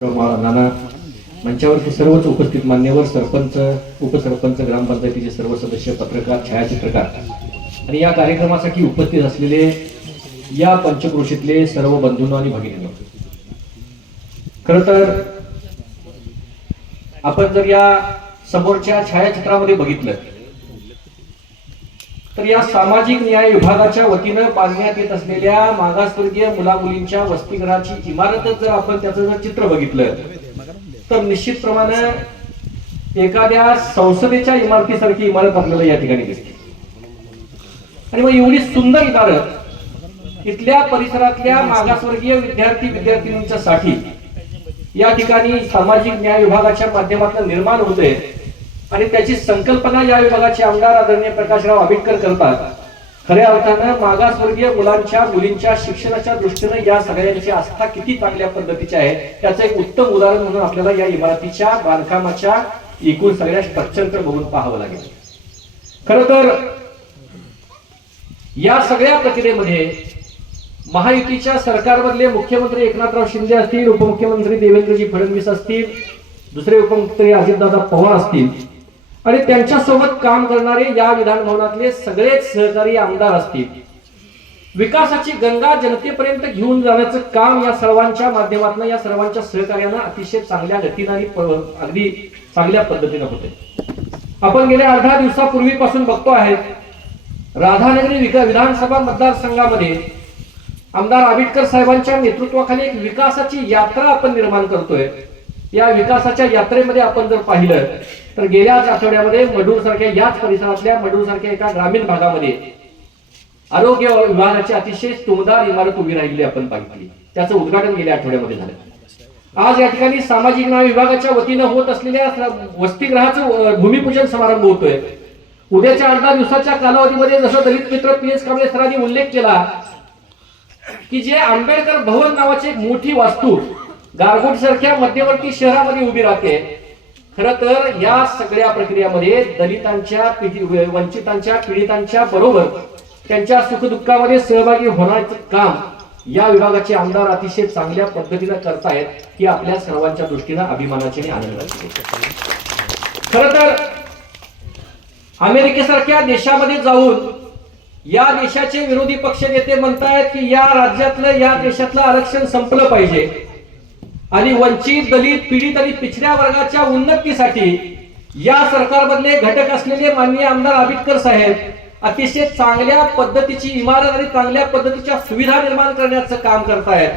नाना मंचावरचे सर्वच उपस्थित मान्यवर, सरपंच, उपसरपंच, ग्रामपंचायतीचे सर्व सदस्य, पत्रकार, छायाचित्रकार आणि या कार्यक्रमासाठी उपस्थित असलेले या पंचक्रोशीतले सर्व बंधूंनो आणि भगिनींनो, खरं तर आपण जर या समोरच्या छायाचित्रामध्ये बघितलं तर या सामाजिक न्याय विभागाच्या वतीनं बांधण्यात येत असलेल्या मागासवर्गीय मुलामुलींच्या वसतिगृहाची इमारतच जर आपण त्याचं जर चित्र बघितलं तर निश्चितप्रमाणे एखाद्या संसदेच्या इमारतीसारखी इमारत आपल्याला या ठिकाणी दिसते. आणि मग एवढी सुंदर इमारत इथल्या परिसरातल्या मागासवर्गीय विद्यार्थी साठी या ठिकाणी सामाजिक न्याय विभागाच्या माध्यमातून निर्माण होते आणि त्याची संकल्पना या विभागाचे आमदार आदरणीय प्रकाशराव आंबेडकर करतात. खऱ्या अर्थानं मागासवर्गीय मुलांच्या मुलींच्या शिक्षणाच्या दृष्टीने या सगळ्यांची आस्था किती चांगल्या पद्धतीची आहे त्याचं एक उत्तम उदाहरण म्हणून आपल्याला या इमारतीच्या बांधकामाच्या एकूण सगळ्या स्ट्रक्चरकडे बघून पाहावं लागेल. खरं तर या सगळ्या प्रक्रियेमध्ये महायुतीच्या सरकारमधले मुख्यमंत्री एकनाथराव शिंदे असतील, उपमुख्यमंत्री देवेंद्रजी फडणवीस असतील, दुसरे उपमुख्यमंत्री अजितदादा पवार असतील आणि त्यांच्या सोबत काम करणारे या विधान भवनातले सगळेच सहकारी आमदार असतील, विकासाची गंगा जनतेपर्यंत घेऊन जाण्याचं काम या सर्वांच्या माध्यमातून, या सर्वांच्या सहकार्यानं अतिशय चांगल्या गतीने आणि अगदी चांगल्या पद्धतीने होते. आपण गेल्या 18 दिवसापूर्वीपासून बघतो आहे राधानगरी विधानसभा मतदारसंघामध्ये आमदार आंबेडकर साहेबांच्या नेतृत्वाखाली एक विकासाची यात्रा आपण निर्माण करतोय. या विकासाच्या यात्रेमध्ये आपण जर पाहिलं तर गेल्याच आठवड्यामध्ये मडूर सारख्या याच परिसरातल्या मडूर सारख्या एका ग्रामीण भागामध्ये आरोग्य विभागाची अतिशय तुमदार इमारत उभी राहिलेली आपण पाहिली. त्याचं उद्घाटन गेल्या आठवड्यामध्ये झालं. आज या ठिकाणी सामाजिक न्याय विभागाच्या वतीनं होत असलेल्या वसतिगृहाचं भूमिपूजन समारंभ होतोय. उद्याच्या 18 दिवसाच्या कालावधीमध्ये जसं दलित मित्र पी.एस. कांबळे सरांनी उल्लेख केला की जे आंबेडकर भवन नावाची एक मोठी वास्तू गारगोट सारख्या मध्यवर्ती शहरामध्ये उभी राहते. खरं तर या सगळ्या प्रक्रियामध्ये दलितांच्या, वंचितांच्या, पीडितांच्या बरोबर त्यांच्या सुखदुःखामध्ये सहभागी होण्याचं काम या विभागाचे आमदार अतिशय चांगल्या पद्धतीने करतायत ही आपल्या सर्वांच्या दृष्टीने अभिमानाची आणि आनंदाची गोष्ट आहे. खरं तर अमेरिकेसारख्या देशामध्ये जाऊन या देशाचे विरोधी पक्ष नेते म्हणतायत की या राज्यातलं, या देशातलं आरक्षण संपलं पाहिजे आणि वंचित, दलित, पीडित आणि पिछड्या वर्गाच्या उन्नतीसाठी या सरकारमधले घटक असलेले माननीय आमदार आंबेडकर साहेब अतिशय चांगल्या पद्धतीची इमारत आणि चांगल्या पद्धतीच्या सुविधा निर्माण करण्याचं काम करतायत.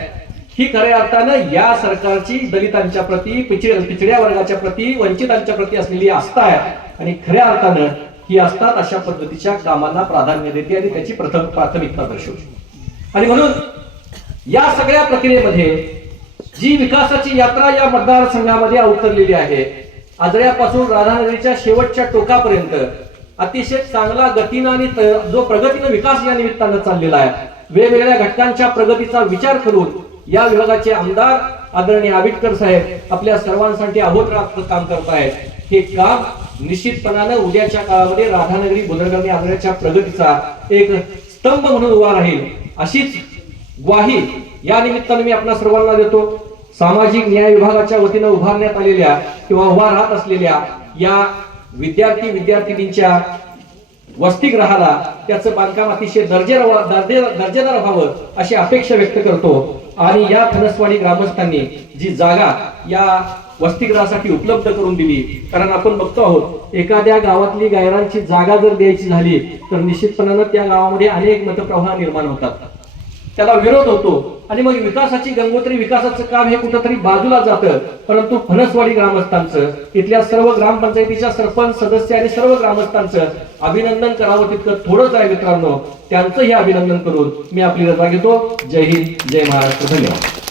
ही खऱ्या अर्थानं या सरकारची दलितांच्या प्रती, पिछड्या वर्गाच्या प्रती, वंचितांच्या प्रती असलेली आस्था आहे आणि खऱ्या अर्थानं ही आस्था अशा पद्धतीच्या कामांना प्राधान्य देते आणि त्याची प्राथमिकता दर्शवते. आणि म्हणून या सगळ्या प्रक्रियेमध्ये जी विकासाची यात्रा या मतदारसंघामध्ये अवतरलेली आहे, आजऱ्यापासून राधानगरीच्या शेवटच्या टोकापर्यंत अतिशय चांगला गतीनं आणि जो प्रगतीनं विकास या निमित्तानं चाललेला आहे, वेगवेगळ्या घटकांच्या प्रगतीचा विचार करून या विभागाचे आमदार आदरणीय आंबेडकर साहेब आपल्या सर्वांसाठी अहोरात्र काम करत आहेत. हे काम निश्चितपणानं उद्याच्या काळामध्ये राधानगरी, बुदरगड आजऱ्याच्या प्रगतीचा एक स्तंभ म्हणून उभा राहील अशीच ग्वाही या निमित्ताने मी आपल्या सर्वांना देतो. सामाजिक न्याय विभागाच्या वतीनं उभारण्यात आलेल्या किंवा उभा राहत असलेल्या या विद्यार्थिनींच्या वसतिगृहाला त्याचं बांधकाम अतिशय दर्जेदार व्हावं अशी अपेक्षा व्यक्त करतो. आणि या फणसवाडी ग्रामस्थांनी जी जागा या वसतिगृहासाठी उपलब्ध करून दिली, कारण आपण बघतो आहोत एखाद्या गावातली गायरांची जागा जर द्यायची झाली तर निश्चितपणानं त्या गावामध्ये अनेक मतप्रवाह निर्माण होतात, त्याला विरोध होतो आणि मग विकासाची गंगोत्री, विकासाचं काम हे कुठंतरी बाजूला जातं. परंतु फणसवाडी ग्रामस्थांचं, इथल्या सर्व ग्रामपंचायतीच्या सरपंच, सदस्य आणि सर्व ग्रामस्थांचं अभिनंदन करावं तितकं थोडंच आहे मित्रांनो. त्यांचं हे अभिनंदन करून मी आपली रजा घेतो. जय हिंद, जय महाराष्ट्र, धन्यवाद.